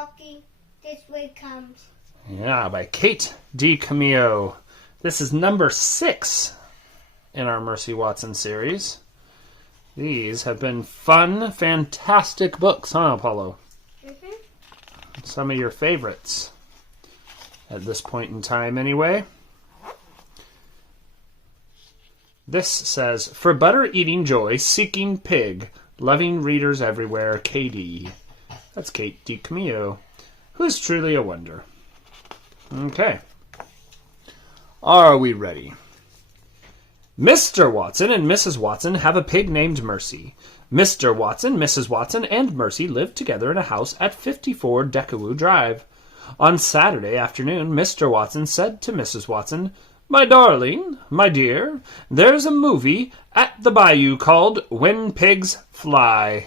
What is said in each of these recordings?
Wonky, this way comes. Yeah, by Kate DiCamillo. This is number 6 in our Mercy Watson series. These have been fun, fantastic books, huh, Apollo? Mm-hmm. Some of your favorites at this point in time, anyway. This says, for butter-eating joy, seeking pig, loving readers everywhere, KD. That's Kate DiCamillo, who is truly a wonder. Okay. Are we ready? Mr. Watson and Mrs. Watson have a pig named Mercy. Mr. Watson, Mrs. Watson, and Mercy live together in a house at 54 Decawoo Drive. On Saturday afternoon, Mr. Watson said to Mrs. Watson, my darling, my dear, there's a movie at the Bayou called When Pigs Fly.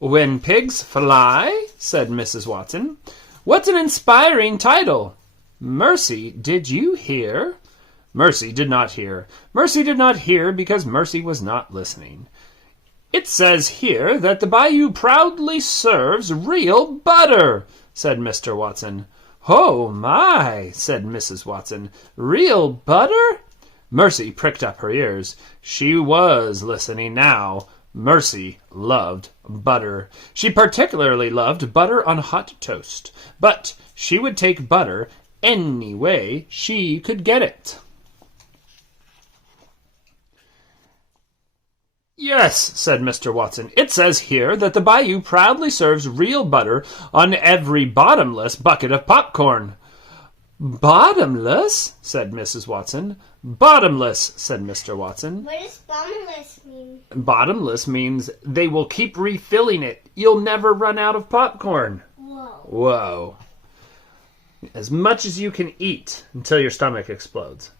When Pigs Fly, said Mrs. Watson. What an inspiring title. Mercy, did you hear? Mercy did not hear. Mercy did not hear because Mercy was not listening. It says here that the Bayou proudly serves real butter, said Mr. Watson. Oh, my, said Mrs. Watson. Real butter? Mercy pricked up her ears. She was listening now. Mercy loved butter. She particularly loved butter on hot toast, but she would take butter any way she could get it. Yes, said Mr. Watson. It says here that the Bayou proudly serves real butter on every bottomless bucket of popcorn. Bottomless, said Mrs. Watson. Bottomless, said Mr. Watson. What does bottomless mean? Bottomless means they will keep refilling it. You'll never run out of popcorn. Whoa. As much as you can eat until your stomach explodes.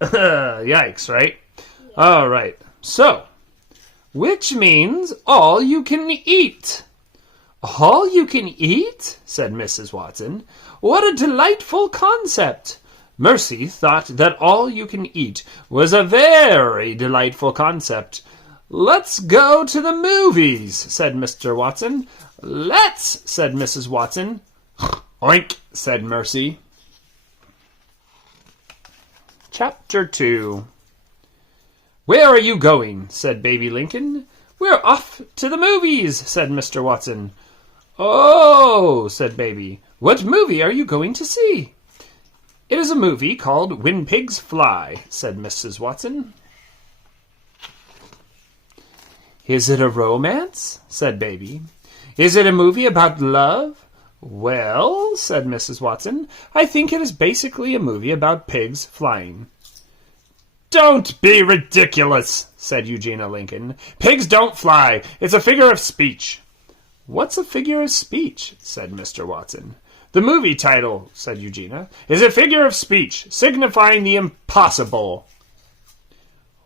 Yikes, right? Yeah. All right. So, which means all you can eat. All you can eat? Said Mrs. Watson. What a delightful concept. Mercy thought that all you can eat was a very delightful concept. Let's go to the movies, said Mr. Watson. Let's, said Mrs. Watson. Oink, said Mercy. Chapter 2. Where are you going? Said Baby Lincoln. We're off to the movies, said Mr. Watson. Oh, said Baby. What movie are you going to see? It is a movie called When Pigs Fly, said Mrs. Watson. Is it a romance? Said Baby. Is it a movie about love? Well, said Mrs. Watson, I think it is basically a movie about pigs flying. Don't be ridiculous, said Eugenia Lincoln. Pigs don't fly. It's a figure of speech. What's a figure of speech? Said Mr. Watson. The movie title, said Eugenia, is a figure of speech, signifying the impossible.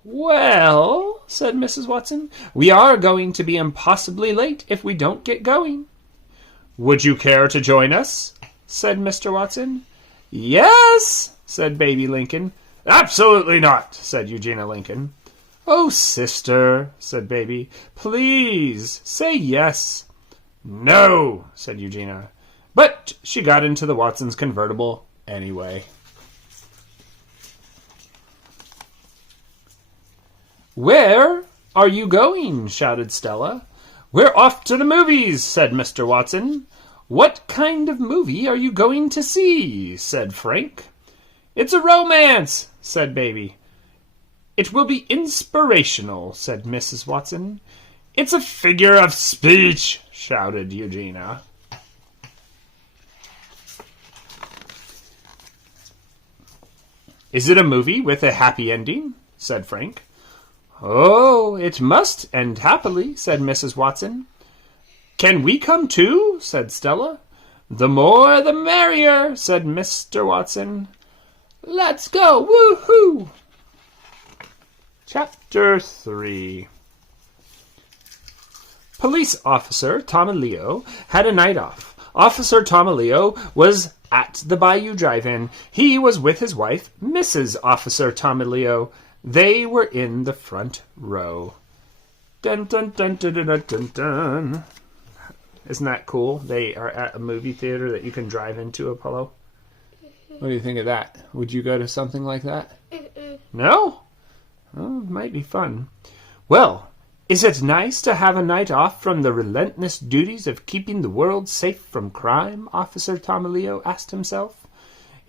Well, said Mrs. Watson, we are going to be impossibly late if we don't get going. Would you care to join us? Said Mr. Watson. Yes, said Baby Lincoln. Absolutely not, said Eugenia Lincoln. Oh, sister, said Baby, please, say yes. No, said Eugenia. But she got into the Watsons' convertible anyway. Where are you going? Shouted Stella. We're off to the movies, said Mr. Watson. What kind of movie are you going to see? Said Frank. It's a romance, said Baby. It will be inspirational, said Mrs. Watson. It's a figure of speech, shouted Eugenia. Is it a movie with a happy ending? Said Frank. Oh, it must end happily, said Mrs. Watson. Can we come too? Said Stella. The more the merrier, said Mr. Watson. Let's go, woo-hoo! Chapter 3. Police Officer DiCamillo had a night off. Officer DiCamillo was at the Bayou Drive-In. He was with his wife, Mrs. Officer DiCamillo. They were in the front row. Dun, dun, dun, dun, dun, dun, dun, dun. Isn't that cool? They are at a movie theater that you can drive into, Apollo. What do you think of that? Would you go to something like that? No? Oh, it might be fun. Well, is it nice to have a night off from the relentless duties of keeping the world safe from crime? Officer DiCamillo asked himself.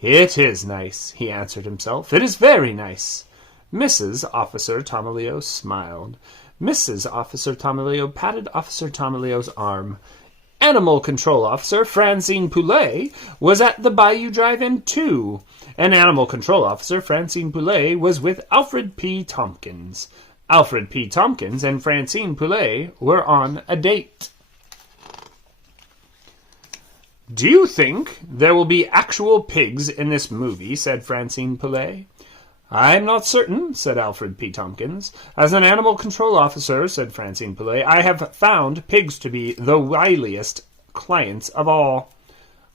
It is nice, he answered himself. It is very nice. Mrs. Officer DiCamillo smiled. Mrs. Officer DiCamillo patted Officer DiCamillo's arm. Animal Control Officer Francine Poulet was at the Bayou Drive-In too. And Animal Control Officer Francine Poulet was with Alfred P. Tompkins. Alfred P. Tompkins and Francine Poulet were on a date. Do you think there will be actual pigs in this movie? Said Francine Poulet. I'm not certain, said Alfred P. Tompkins. As an animal control officer, said Francine Poulet, I have found pigs to be the wiliest clients of all.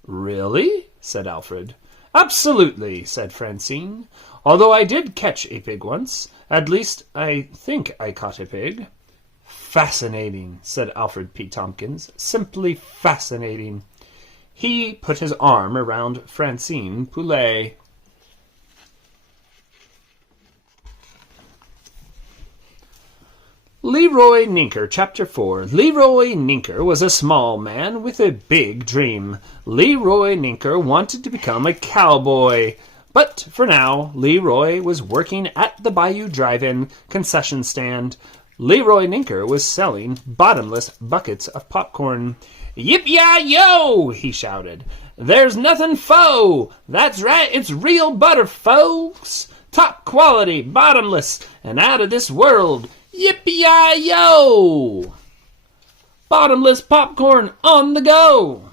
Really? Said Alfred. Absolutely, said Francine. Although I did catch a pig once. At least, I think I caught a pig. Fascinating, said Alfred P. Tompkins. Simply fascinating. He put his arm around Francine Poulet. Leroy Ninker, Chapter 4. Leroy Ninker was a small man with a big dream. Leroy Ninker wanted to become a cowboy. But for now, Leroy was working at the Bayou Drive-In concession stand. Leroy Ninker was selling bottomless buckets of popcorn. Yip-ya-yo, he shouted. There's nothing faux. That's right, it's real butter, folks. Top quality, bottomless, and out of this world. Yippee-yi-yo! Bottomless popcorn on the go!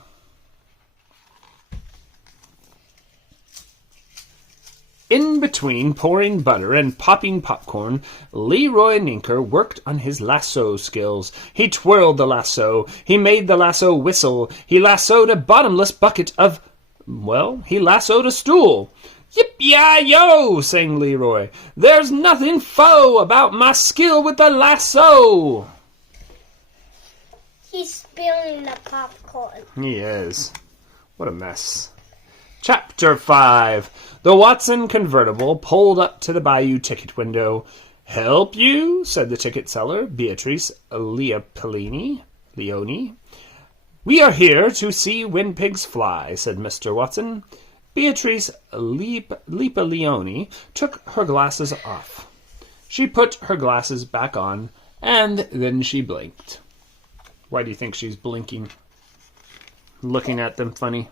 In between pouring butter and popping popcorn, Leroy Ninker worked on his lasso skills. He twirled the lasso. He made the lasso whistle. He lassoed a bottomless bucket of... well, he lassoed a stool. Yip-ya-yo, sang Leroy. There's nothing faux about my skill with the lasso. He's spilling the popcorn. He is. What a mess. Chapter 5. The Watson convertible pulled up to the Bayou ticket window. Help you? Said the ticket seller, Beatrice Leone. We are here to see when pigs fly, said Mr. Watson. Beatrice Leone took her glasses off. She put her glasses back on, and then she blinked. Why do you think she's blinking? Looking at them funny?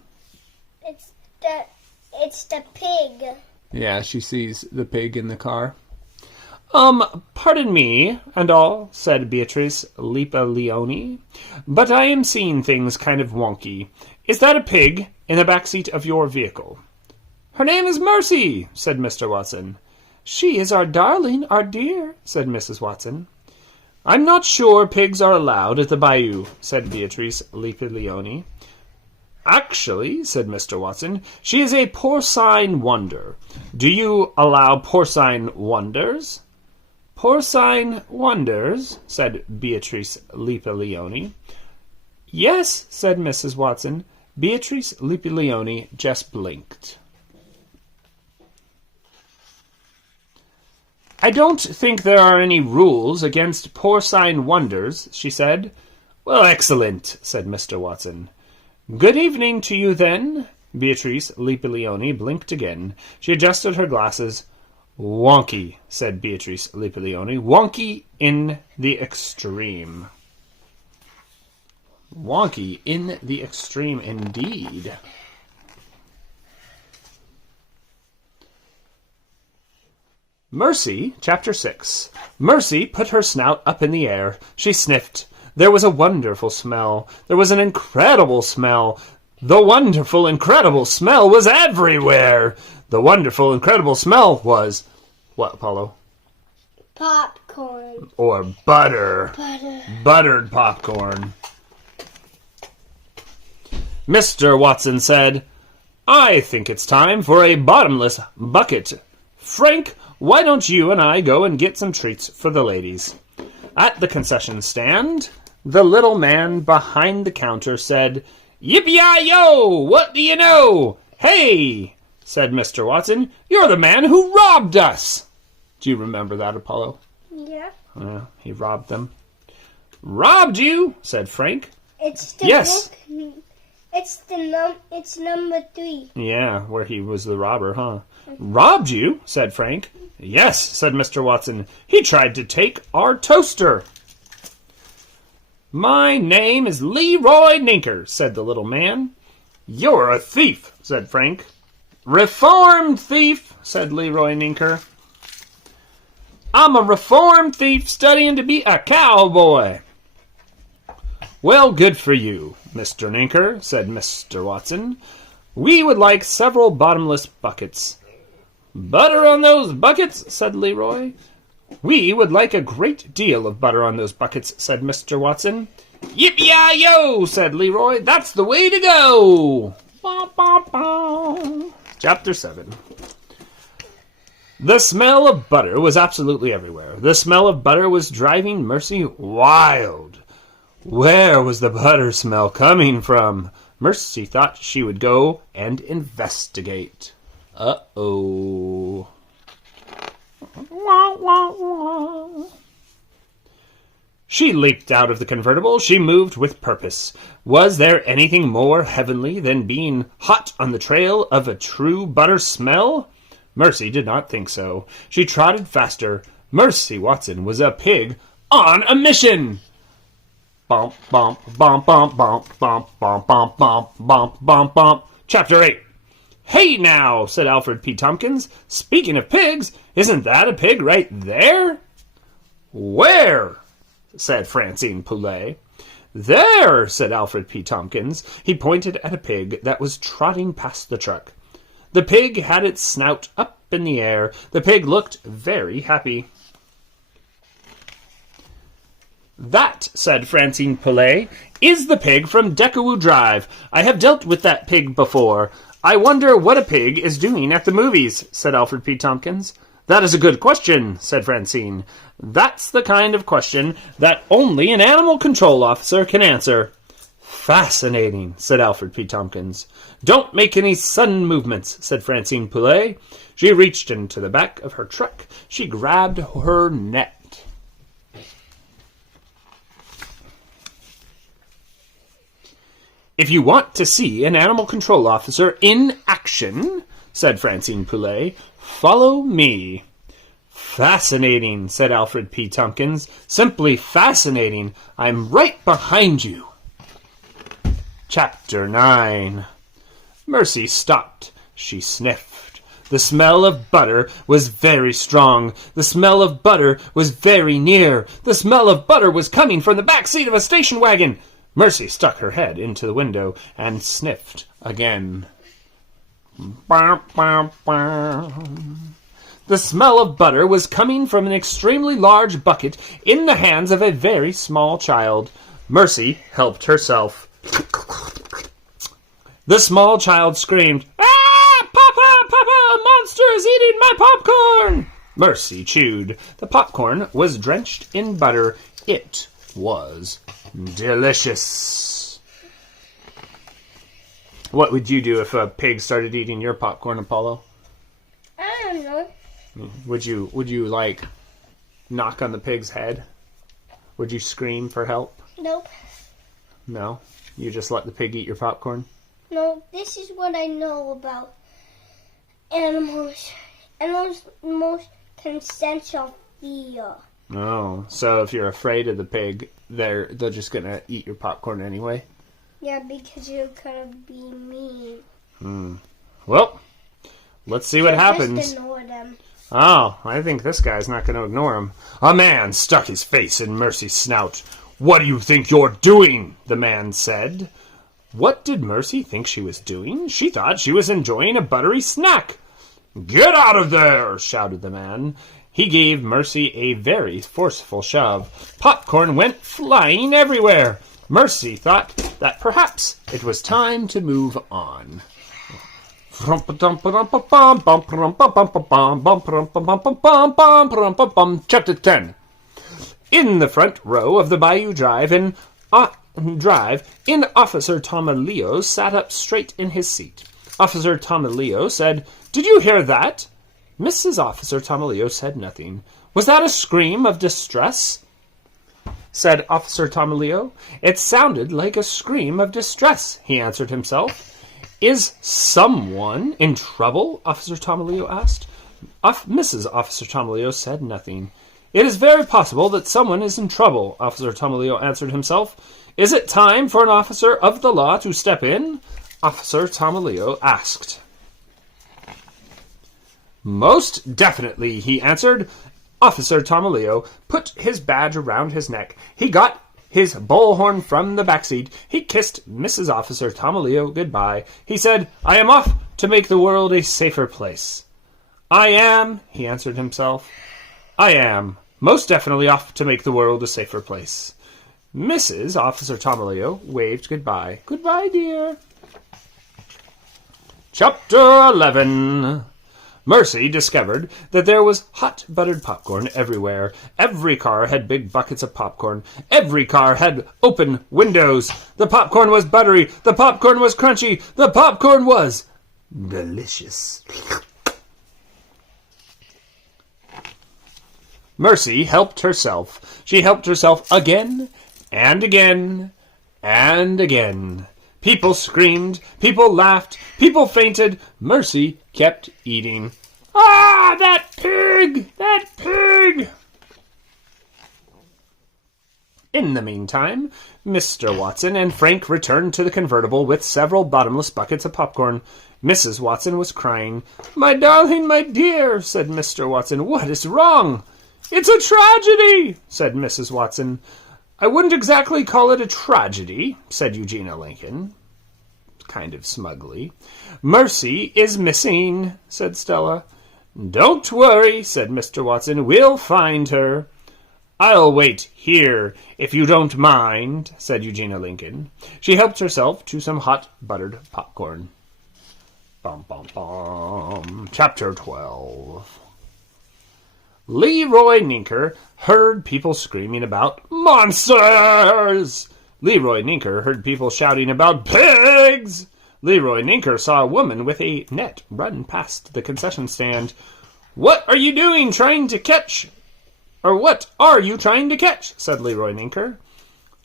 It's the pig. Yeah, she sees the pig in the car. Pardon me, and all, said Beatrice Leone, but I am seeing things kind of wonky. Is that a pig in the back seat of your vehicle? Her name is Mercy, said Mr. Watson. She is our darling, our dear, said Mrs. Watson. I'm not sure pigs are allowed at the Bayou, said Beatrice Leone. Actually, said Mr. Watson, she is a porcine wonder. Do you allow porcine wonders? Porcine wonders, said Beatrice Leone. Yes, said Mrs. Watson. Beatrice Leone just blinked. I don't think there are any rules against porcine wonders, she said. Well, excellent, said Mr. Watson. Good evening to you, then. Beatrice Leone blinked again. She adjusted her glasses. Wonky, said Beatrice Leone. Wonky in the extreme. Wonky in the extreme indeed. Mercy, Chapter 6. Mercy put her snout up in the air. She sniffed. There was a wonderful smell. There was an incredible smell. The wonderful, incredible smell was everywhere. The wonderful, incredible smell was... what, Apollo? Popcorn. Or butter. Butter. Buttered popcorn. Mr. Watson said, I think it's time for a bottomless bucket. Frank, why don't you and I go and get some treats for the ladies? At the concession stand, the little man behind the counter said, "Yippee-yi-yo! What do you know? Hey!" said Mr. Watson, "you're the man who robbed us." Do you remember that, Apollo? Yeah. He robbed them. "Robbed you?" said Frank. It's the Yes. book. It's number 3. Yeah, where he was the robber, huh? "Robbed you?" said Frank. "Yes," said Mr. Watson. "He tried to take our toaster." "My name is Leroy Ninker," said the little man. "You're a thief," said Frank. "Reformed thief," said Leroy Ninker. "I'm a reformed thief studying to be a cowboy." "Well, good for you, Mr. Ninker," said Mr. Watson. "We would like several bottomless buckets." "Butter on those buckets?" said Leroy. "We would like a great deal of butter on those buckets," said Mr. Watson. "Yippee-yi-yo!" said Leroy. "That's the way to go!" Bah, bah, bah. Chapter 7. The smell of butter was absolutely everywhere. The smell of butter was driving Mercy wild. Where was the butter smell coming from? Mercy thought she would go and investigate. Uh-oh. She leaped out of the convertible. She moved with purpose. Was there anything more heavenly than being hot on the trail of a true butter smell? Mercy did not think so. She trotted faster. Mercy Watson was a pig on a mission. Bump, bump, bump, bump, bump, bump, bump, bump, bump, bump, bump, bump. Chapter 8. "Hey now," said Alfred P. Tompkins. "Speaking of pigs, isn't that a pig right there?" "Where?" said Francine Poulet. "There," said Alfred P. Tompkins. He pointed at a pig that was trotting past the truck. The pig had its snout up in the air. The pig looked very happy. "That," said Francine Poulet, "is the pig from Decawoo Drive. I have dealt with that pig before. I wonder what a pig is doing at the movies," said Alfred P. Tompkins. "That is a good question," said Francine. "That's the kind of question that only an animal control officer can answer." "Fascinating," said Alfred P. Tompkins. "Don't make any sudden movements," said Francine Poulet. She reached into the back of her truck. She grabbed her net. "If you want to see an animal control officer in action," said Francine Poulet, "follow me." "Fascinating," said Alfred P. Tompkins. "Simply fascinating. I'm right behind you." Chapter 9. Mercy stopped. She sniffed. The smell of butter was very strong. The smell of butter was very near. The smell of butter was coming from the back seat of a station wagon. Mercy stuck her head into the window and sniffed again. The smell of butter was coming from an extremely large bucket in the hands of a very small child. Mercy helped herself. The small child screamed, "Ah! Papa! Papa! A monster is eating my popcorn!" Mercy chewed. The popcorn was drenched in butter. It was delicious. What would you do if a pig started eating your popcorn, Apollo? I don't know. Would you like knock on the pig's head? Would you scream for help? Nope. No? You just let the pig eat your popcorn? No, this is what I know about animals. Animals most consensual fear. Oh, so if you're afraid of the pig, they're just gonna eat your popcorn anyway? Yeah, because you're gonna be mean. Well, let's see what happens. Just ignore them. Oh, I think this guy's not going to ignore him. A man stuck his face in Mercy's snout. "What do you think you're doing?" the man said. What did Mercy think she was doing? She thought she was enjoying a buttery snack. "Get out of there!" shouted the man. He gave Mercy a very forceful shove. Popcorn went flying everywhere. Mercy thought that perhaps it was time to move on. Chapter 10. In the front row of the Bayou Drive, in Officer DiCamillo sat up straight in his seat. Officer DiCamillo said, "Did you hear that?" Mrs. Officer DiCamillo said nothing. "Was that a scream of distress?" said Officer DiCamillo. "It sounded like a scream of distress," he answered himself. "Is someone in trouble?" Officer DiCamillo asked. Mrs. Officer DiCamillo said nothing. "It is very possible that someone is in trouble," Officer DiCamillo answered himself. "Is it time for an officer of the law to step in?" Officer DiCamillo asked. "Most definitely," he answered. Officer DiCamillo put his badge around his neck. He got his bullhorn from the backseat. He kissed Mrs. Officer DiCamillo goodbye. He said, "I am off to make the world a safer place." "I am," he answered himself. "I am most definitely off to make the world a safer place." Mrs. Officer DiCamillo waved goodbye. "Goodbye, dear." Chapter 11. Mercy discovered that there was hot buttered popcorn everywhere. Every car had big buckets of popcorn. Every car had open windows. The popcorn was buttery. The popcorn was crunchy. The popcorn was delicious. Mercy helped herself. She helped herself again and again and again. People screamed, people laughed, people fainted. Mercy kept eating. "Ah, that pig! That pig!" In the meantime, Mr. Watson and Frank returned to the convertible with several bottomless buckets of popcorn. Mrs. Watson was crying. "My darling, my dear," said Mr. Watson, "what is wrong?" "It's a tragedy," said Mrs. Watson. "I wouldn't exactly call it a tragedy," said Eugenia Lincoln, kind of smugly. "Mercy is missing," said Stella. "Don't worry," said Mr. Watson. "We'll find her." "I'll wait here, if you don't mind," said Eugenia Lincoln. She helped herself to some hot buttered popcorn. Bum, bum, bum. Chapter 12. Leroy Ninker heard people screaming about monsters. Leroy Ninker heard people shouting about pigs. Leroy Ninker saw a woman with a net run past the concession stand. What are you trying to catch?" said Leroy Ninker.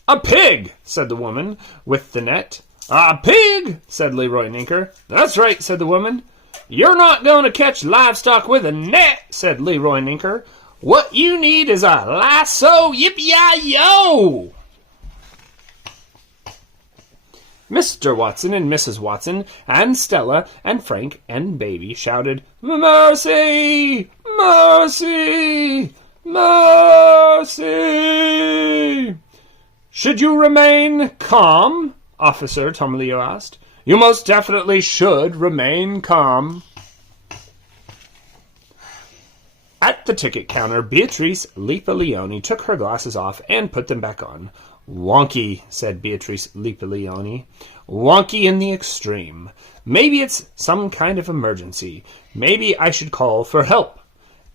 "A pig," said the woman with the net. "A pig," said Leroy Ninker. "That's right," said the woman. "You're not going to catch livestock with a net," said Leroy Ninker. "What you need is a lasso, yippee-yi-yo!" Mr. Watson and Mrs. Watson and Stella and Frank and Baby shouted, "Mercy! Mercy! Mercy!" "Should you remain calm?" Officer DiCamillo asked. "You most definitely should remain calm." At the ticket counter, Beatrice Leone took her glasses off and put them back on. "Wonky," said Beatrice Leone. "Wonky in the extreme. Maybe it's some kind of emergency. Maybe I should call for help."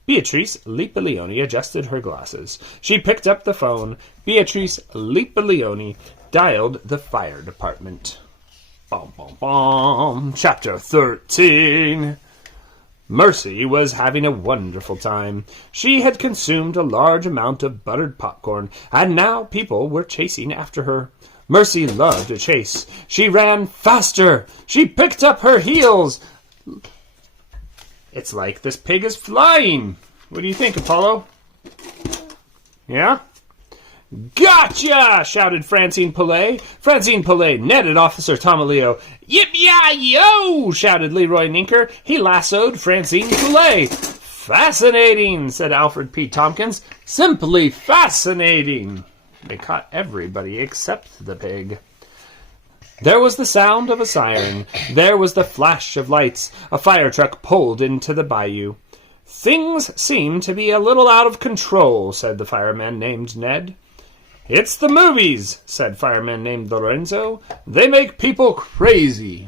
Beatrice Leone adjusted her glasses. She picked up the phone. Beatrice Leone dialed the fire department. Bum, bum, bum. Chapter 13. Mercy was having a wonderful time. She had consumed a large amount of buttered popcorn, and now people were chasing after her. Mercy loved a chase. She ran faster. She picked up her heels. It's like this pig is flying. What do you think, Apollo? Yeah? "Gotcha!" shouted Francine Poulet. Francine Poulet netted Officer DiCamillo. "Yip-ya-yo!" shouted Leroy Ninker. He lassoed Francine Poulet. "Fascinating," said Alfred P. Tompkins. "Simply fascinating." They caught everybody except the pig. There was the sound of a siren. There was the flash of lights. A fire truck pulled into the bayou. "Things seem to be a little out of control," said the fireman named Ned. "It's the movies," said fireman named Lorenzo. "They make people crazy."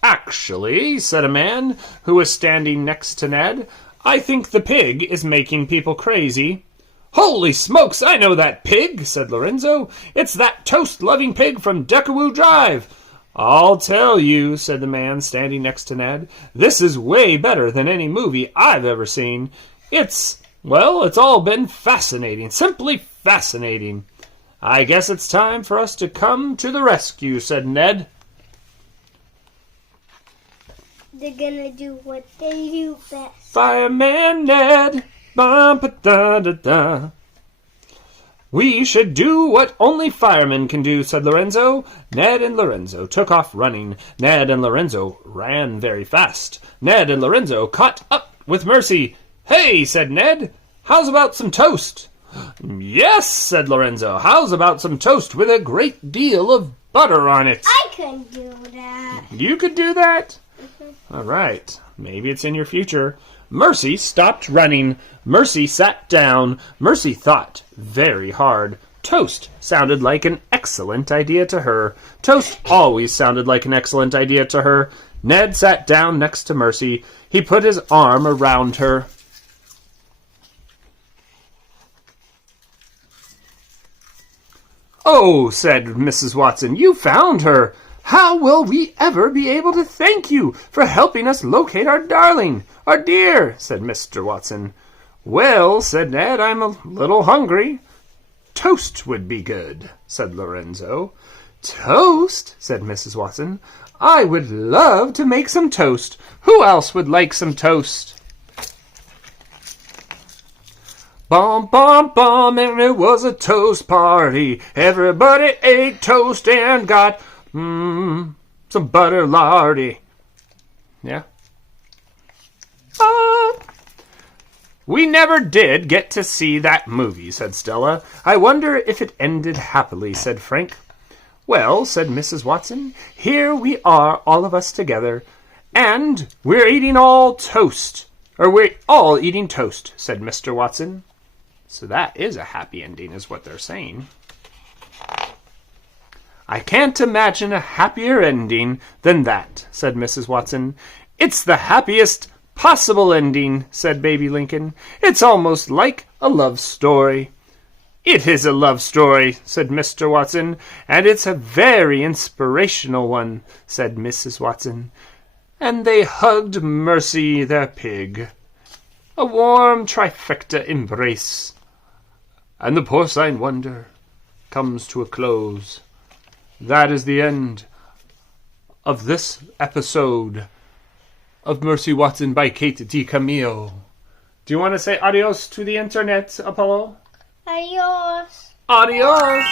"Actually," said a man who was standing next to Ned, I think the pig is making people crazy. Holy smokes, I know that pig, said Lorenzo. It's that toast-loving pig from Deckerwoo Drive. I'll tell you, said the man standing next to Ned. This is way better than any movie I've ever seen. It's all been fascinating, simply fascinating. I guess it's time for us to come to the rescue, said Ned. They're gonna do what they do best. Fireman Ned. Ba-ba-da-da-da. We should do what only firemen can do, said Lorenzo. Ned and Lorenzo took off running. Ned and Lorenzo ran very fast. Ned and Lorenzo caught up with Mercy. Hey, said Ned, how's about some toast? Yes, said Lorenzo, how's about some toast with a great deal of butter on it? I can do that. You could do that? All right, maybe it's in your future. Mercy stopped running. Mercy sat down. Mercy thought very hard. Toast sounded like an excellent idea to her. Toast always sounded like an excellent idea to her. Ned sat down next to Mercy. He put his arm around her. Oh, said Mrs. Watson, you found her. How will we ever be able to thank you for helping us locate our darling, our dear, said Mr. Watson. Well, said Ned, I'm a little hungry. Toast would be good, said Lorenzo. Toast, said Mrs. Watson. I would love to make some toast. Who else would like some toast? Bum, bum, bum, and it was a toast party. Everybody ate toast and got some butter lardy. Yeah? We never did get to see that movie, said Stella. I wonder if it ended happily, said Frank. Well, said Mrs. Watson, here we are, all of us together, and we're eating all toast. Or we're all eating toast, said Mr. Watson. So that is a happy ending, is what they're saying. I can't imagine a happier ending than that, said Mrs. Watson. It's the happiest possible ending, said Baby Lincoln. It's almost like a love story. It is a love story, said Mr. Watson, and it's a very inspirational one, said Mrs. Watson. And they hugged Mercy, their pig. A warm trifecta embrace. And the porcine wonder comes to a close. That is the end of this episode of Mercy Watson by Kate DiCamillo. Do you want to say adios to the internet, Apollo? Adios. Adios.